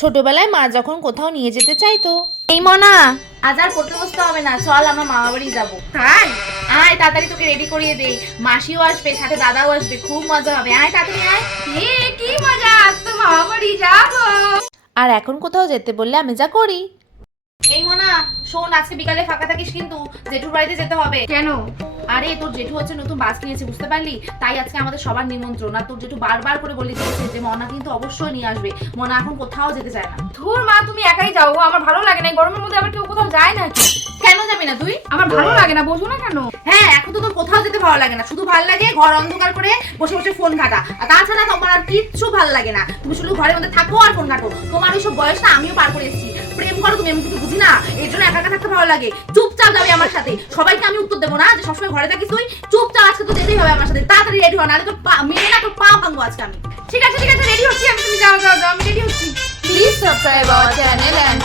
ছোটবেলায় মা যখন কোথাও নিয়ে যেতে চাইতো, এই মনা আজ আর পড়তে বসতে হবে না, চল আমরা মামা বাড়ি যাবো। তাই? আয় তাড়াতাড়ি, তোকে রেডি করিয়ে দেই, মাসিও আসবে সাথে দাদাও আসবে, খুব মজা হবে। আয় তাড়াতাড়ি আয়। কি মজা, আজ তো মামা বাড়ি যাবো। আর এখন কোথাও যেতে বললে আমি যা করি। এই মনা শোন, আজকে বিকালে ফাঁকা থাকিস কিন্তু, জেঠুর বাড়িতে যেতে হবে। কেন? আরে তোর জেঠু হচ্ছে নতুন বাস কিনেছে, বুঝতে পারলি? তাই আজকে আমাদের সবার নিমন্ত্রণ। আর তোর জেঠু বারবার করে বলে দিয়েছে যে মনা কিন্তু অবশ্যই নিয়ে আসবে। মনা এখন কোথাও যেতে চায় না। ধুর মা, তুমি একাই যাও, আমার ভালো লাগে না। এই গরমের মধ্যে আবার কেউ কোথাও যায় নাকি? কেন যাবি না তুই? আমার ভালো লাগে না, বোঝো না কেন? হ্যাঁ, এখন তো তোর কোথাও যেতে ভালো লাগে না, শুধু ভালো লাগে ঘর অন্ধকার করে বসে বসে ফোন ঘাটা। আর তাছাড়া তোমার আর কিচ্ছু ভালো লাগে না, তুমি শুধু ঘরের মধ্যে থাকো আর ফোন ঘাটো। তোমার ওইসব বয়সটা আমিও পার করে এসেছি। প্রেম করো তুমি, আমি কিছু বুঝি না, এর জন্য একা একা থাকতে ভালো লাগে। চুপচাপ যাবে আমার সাথে, সবাইকে আমি উত্তর দেবো না যে সবসময় ঘরে থাকিস তুই। চুপচাপ আজকে তো যেতেই হবে আমার সাথে, তাড়াতাড়ি রেডি হ, নাহলে তো মেরে না তোর পা ভাঙবো আজকে আমি। ঠিক আছে রেডি হচ্ছি আমি, তুমি যাও যাও যাও, আমি রেডি হচ্ছি। Please subscribe our channel and